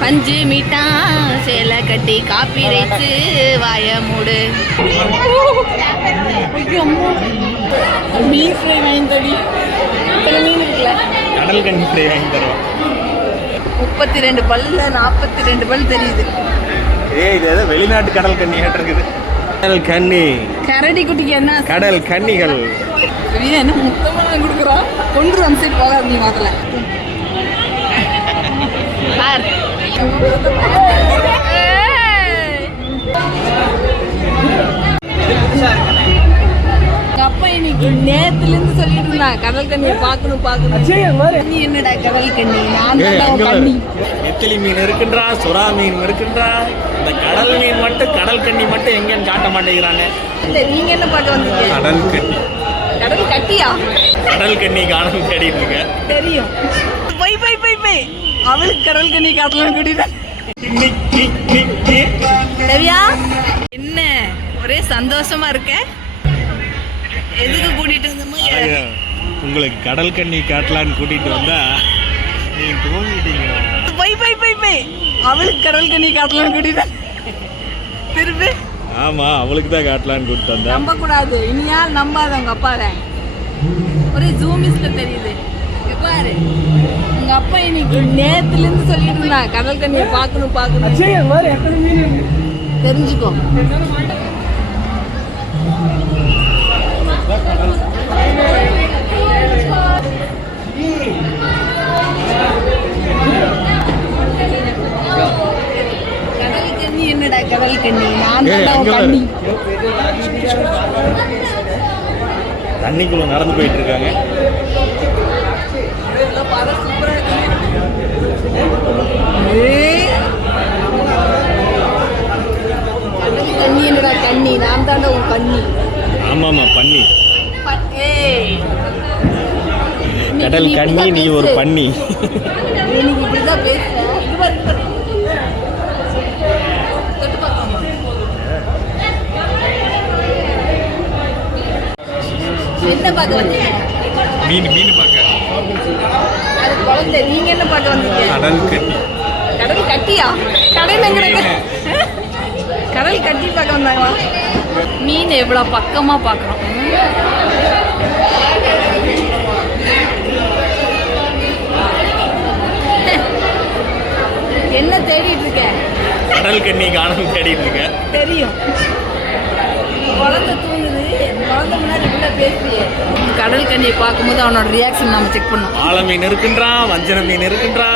பஞ்சு மீட்டா சேலை கட்டி காப்பி ரைச்சு வாய மூடு. மீன் ஃப்ரை வாங்கி தடி இத்தனை மீன் இருக்குல்ல? கடல் கண்ணி ஃப்ரை வாங்கி தருவோம் முப்பத்தி ரெண்டு பல்ல நாற்பத்தி ரெண்டு பல் தெரியுது. ஏய் இது ஏதோ வெளிநாட்டு கடல் கண்ணி இருக்குது. கடல் கண்ணி கரடி குட்டிக்கு என்ன? கடல் கன்னிகள் பெரிய என்ன முத்தமாக கொடுக்குறா? கொண்டு வந்து போகாது நீ மாத்தல பார். எங்க அப்பா இன்னைக்கு நேத்துல இருந்து சொல்லிட்டு இருந்தான் கடல் கண்ணியை பார்க்கணும் பார்க்கணும். நீ என்னடா கடல் கண்ணி? நான். கண்ணி. நெத்திலி மீன் இருக்குன்றா சுறா மீன் இருக்குன்றா? இந்த கடல் மீன் மட்டும் கடல் கண்ணி மட்டும் எங்கன்னு காட்ட மாட்டேங்கிறானே. இல்ல நீங்க என்ன பார்க்க வந்தீங்க? கடல் கண்ணி. கடல் கட்டியா? கடல் கண்ணி காணும் தேடிட்டு இருக்க தெரியும். போய் போய் போய் போய். அவளுக்கு கடல் கண்ணி காட்டலாம் கூட்டிட்டு என்ன? ஒரே சந்தோஷமா இருக்க? எதுக்கு கூட்டிட்டு வந்தோமோ. உங்களுக்கு கடல் கண்ணி காட்டலான்னு கூட்டிட்டு வந்தா நீங்க தூங்கிட்டீங்க. போய் போய் போய் போய். அவளுக்கு கடல் கண்ணி காட்டலாம் கூட்டிட்டு திருப்பி ஆமா அவளுக்கு தான் காட்டலான்னு கூட்டிட்டு வந்தா நம்ப கூடாது இனியால் நம்பாத உங்க அப்பாவை. ஒரே ஜூமிஸ்ல தெரியுது. அப்பா இன்னைக்கு நேத்துல இருந்து சொல்லிட்டு இருந்தான் கடல் கண்ணியை பார்க்கணும் பார்க்கணும். தெரிஞ்சுக்கோ. கடல் கண்ணி என்னடா கடல் கண்ணி? நான். கண்ணி. தண்ணிக்குள்ள நடந்து போயிட்டு இருக்காங்க. கண்ணி என்னடா கண்ணி நான் தாண்டா உன் கண்ணி ஆமாமா பண்ணி கடல் கண்ணி நீ ஒரு. பண்ணி இன்னைக்கு இப்படிதான்? என்ன பார்க்க மீன் மீன் பார்க்க. அது குழந்தை நீங்க என்ன பார்க்க வந்தீங்க? கடல் கண்ணி கடல் கட்டியா? கடல் எங்க இருக்கு? கடல் கட்டி பார்க்க வந்தாங்களா? மீன் எவ்வளோ பக்கமா பார்க்குறோம். என்ன தேடிட்டு இருக்க? கடல் கண்ணி காணும் தேடிட்டு இருக்க. தெரியும். குழந்தை தூங்குது. குழந்தை முன்னாடி பேசுறியே. கடல் கண்ணியை பார்க்கும்போது அவனோட ரியாக்ஷன் நம்ம செக் பண்ணோம் ஆழ மீன் இருக்குன்றா வஞ்சன மீன் இருக்குன்றா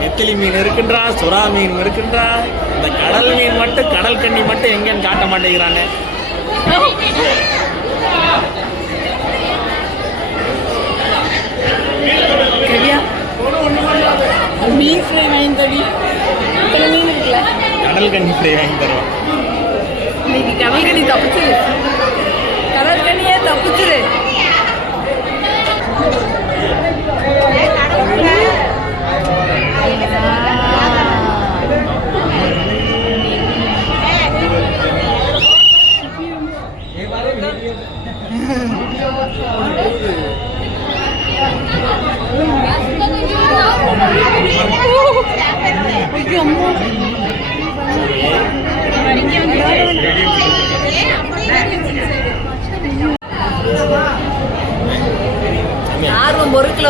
நெத்திலி மீன் இருக்குன்றா சுறா மீன் இருக்குன்றா இந்த கடல் மீன் மட்டும் கடல் கண்ணி மட்டும் எங்கன்னு காட்ட மாட்டேங்கிறானே. மீன் ஃப்ரை வாங்கி தடி இத்தனை மீன் இருக்குல்ல? கடல் கண்ணி ஃப்ரை வாங்கி தருவோம் இன்னைக்கு கடல் கண்ணி தப்பிச்சிரு. கடல் கண்ணியே தப்பிச்சிரு.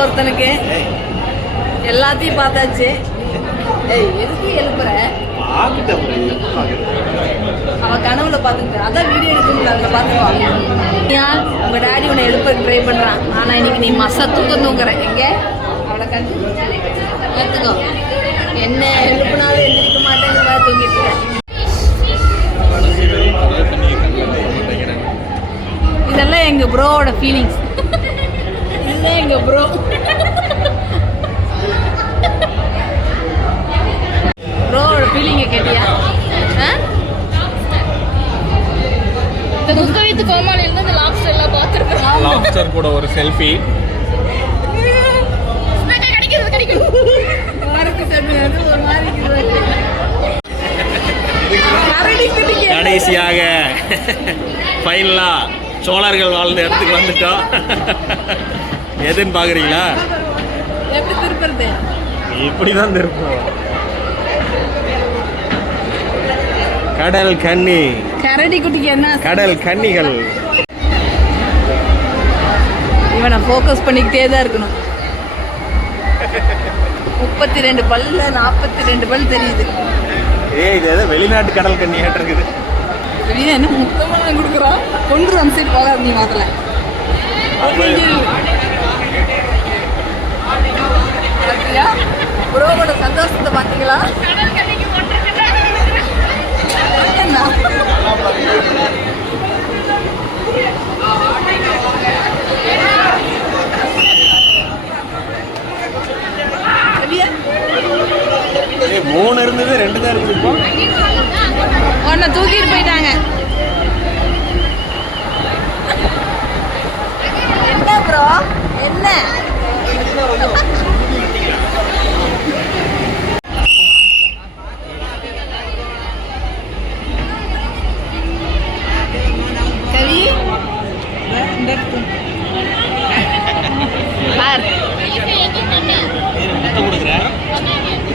ஒருத்தனுக்கு. எல்லாத்தையும் பார்த்தாச்சு. ஏய் எதுக்கு எழுப்புற? அவ கனவுல பார்த்துக்கிட்டு அதான் வீடியோ எடுக்கணும் அதில் பார்த்துக்குவான் ஏன் உங்க டாடி உன்னை எழுப்ப ட்ரை பண்றான். ஆனா இன்னைக்கு நீ மச தூக்கம் தூங்குற. எங்க? அவளை கண்டு எடுத்துக்கோ என்ன எழுப்புனாலும் எந்திரிக்க மாட்டேங்கிற தூங்கிட்டு இருக்க. இதெல்லாம் எங்க ப்ரோவோட ஃபீலிங்ஸ் இதுதான் எங்க ப்ரோ ஆ? இந்த குக்க இந்த லாப்ஸ்டர் எல்லாம் பார்த்துருக்கேன். லாப்ஸ்டர் கூட ஒரு செல்ஃபி கிடைக்கிறது கிடைக்கும்? கடைசியாக ஃபைனலா சோழர்கள் வாழ்ந்த இடத்துக்கு வந்துட்டோம். எதுன்னு பார்க்குறீங்களா? எப்படி திருப்புறது? இப்படி தான் கடல் கன்னி. கரடி குட்டிக்கு என்ன? கடல் கன்னிகள். இவனை ஃபோக்கஸ் பண்ணிக்கிட்டே தான் இருக்கணும். முப்பத்தி ரெண்டு பல்ல நாற்பத்தி ரெண்டு பல் தெரியுது. ஏய் இது ஏதோ வெளிநாட்டு கடல் கன்னியாட்டு இருக்குது. வெளியே என்ன முத்தமாக கொடுக்குறான் கொண்டு வந்து சைடு போகாது நீ வாங்கல ப்ரோவோட சந்தோஷத்தை பார்த்தீங்களா மூணு இருந்தது ரெண்டு தான் இப்போ. உன்னை தூக்கிட்டு போயிட்டாங்க. என்ன ப்ரோ என்ன?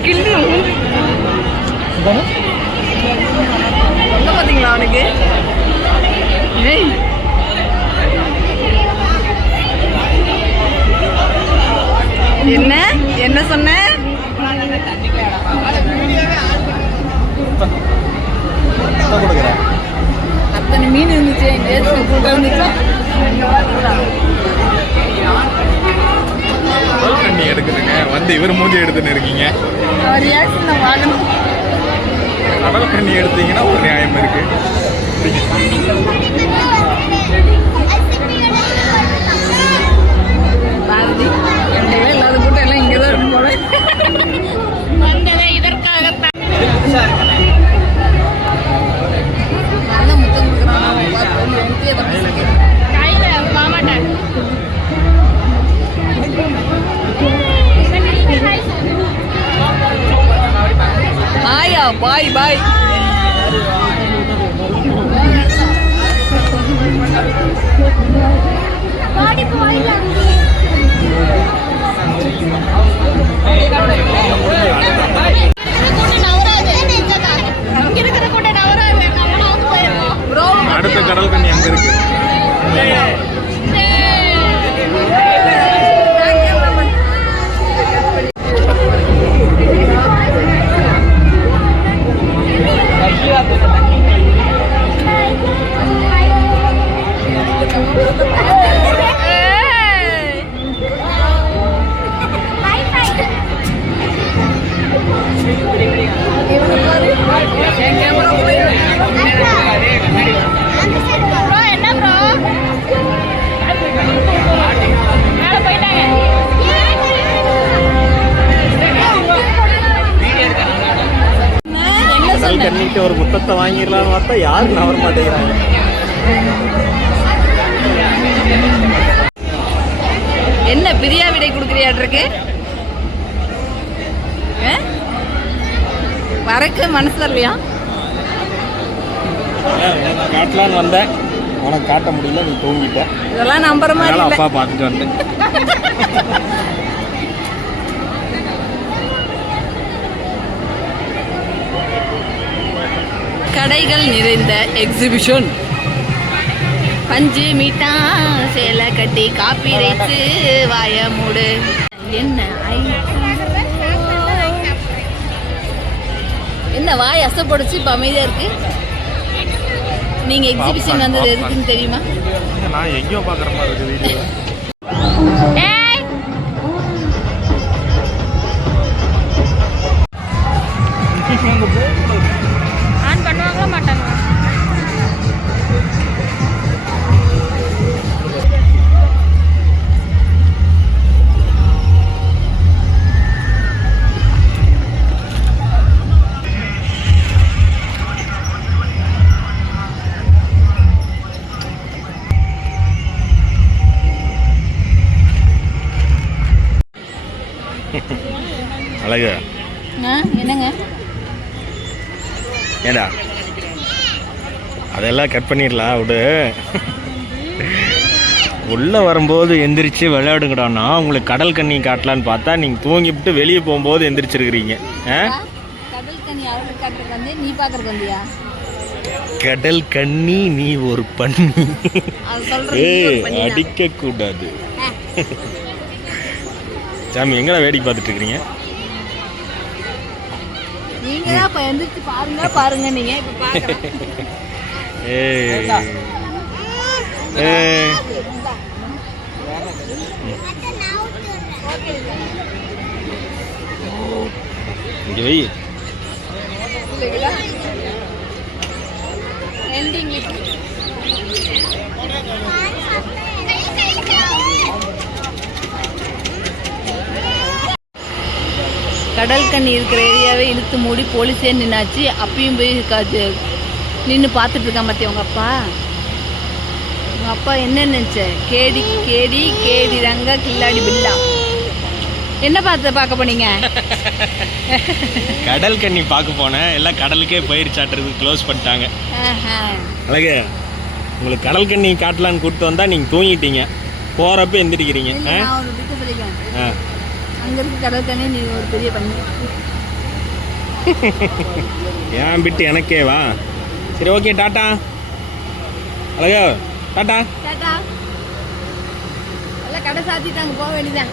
கிள்ளி பார்த்தீங்களா அவனுக்கு? என்ன? என்ன சொன்ன? அத்தனை மீன் இருந்துச்சு எங்கேயாச்சும் எடுக்குதுங்க வந்து இவர் மூஞ்சி எடுத்துன்னு இருக்கீங்க. கடல் கண்ணி எடுத்தீங்கன்னா ஒரு நியாயம் இருக்கு. பாரதி கண்ணிட்டு ஒரு முத்தத்தை வாங்கிடலாம்னு பார்த்தா யாரும் நவர மாட்டேங்கிறாங்க என்ன பிரியா விடை கொடுக்குறியாட்ருக்கு வரக்கு மனசு வரலையா காட்டலான்னு வந்தேன். உனக்கு காட்ட முடியல நீ தூங்கிட்ட. இதெல்லாம் நம்புற மாதிரி அப்பா பார்த்துட்டு வந்தேன். கடைகள் நிறைந்த எக்ஸிபிஷன் பஞ்சு மீட்டா சேலை கட்டி காப்பி ரைத்து வாய மூடு. என்ன? என்ன வாய் அசைப்படுச்சு இப்போ அமைதியாக இருக்கு? நீங்கள் எக்ஸிபிஷன் வந்தது எதுக்குன்னு தெரியுமா? நான் எங்கேயோ பார்க்குற மாதிரி இருக்கு அழகு. என்னங்க? ஏடா அதெல்லாம் கட் பண்ணிடலாம் விடு. உள்ளே வரும்போது எந்திரிச்சு விளையாடுங்கடான்னா உங்களுக்கு கடல் கண்ணி காட்டலான்னு பார்த்தா நீங்கள் தூங்கிவிட்டு வெளியே போகும்போது எந்திரிச்சிருக்கிறீங்க. கடல் கண்ணி நீ ஒரு பண்ணி. அது சொல்றது நீ ஏய் ஒரு பண்ணிதான். அடிக்க கூடாது சாமி எங்கடா வேடிக்கை பார்த்துட்டு இருக்கிறீங்க? நீங்க தான் இப்ப எந்திரிச்சு பாருங்க பாருங்க நீங்க இப்ப ஏய். ஏய். இங்க வை. கடல் கண்ணி இருக்கிற ஏரியாவை இழுத்து மூடி போலீஸே நின்னாச்சு. அப்பயும் போய் காது நின்று பார்த்துட்டு இருக்கான் பார்த்தியா உங்க அப்பா? உங்க அப்பா என்ன நினைச்ச? கேடி கேடி கேடி ரங்க கில்லாடி பில்லா. என்ன பார்த்து பார்க்க போனீங்க? கடல் கண்ணி பார்க்க போனேன். எல்லாம் கடலுக்கே போயிருச்சாட்டுறது க்ளோஸ் பண்ணிட்டாங்க. அழகு உங்களுக்கு கடல் கண்ணி காட்டலான்னு கூப்பிட்டு வந்தா நீங்க தூங்கிட்டீங்க. போறப்ப எந்திரிக்கிறீங்க. ஆ? அங்க இருக்க கடல் நீ ஒரு பெரிய பண்ணி ஏன் பிட்டு எனக்கே வா. சரி ஓகே டாட்டா அழகா டாட்டா டாட்டா எல்லாம் கடை சாத்திட்டு அங்கே போக வேண்டியதான்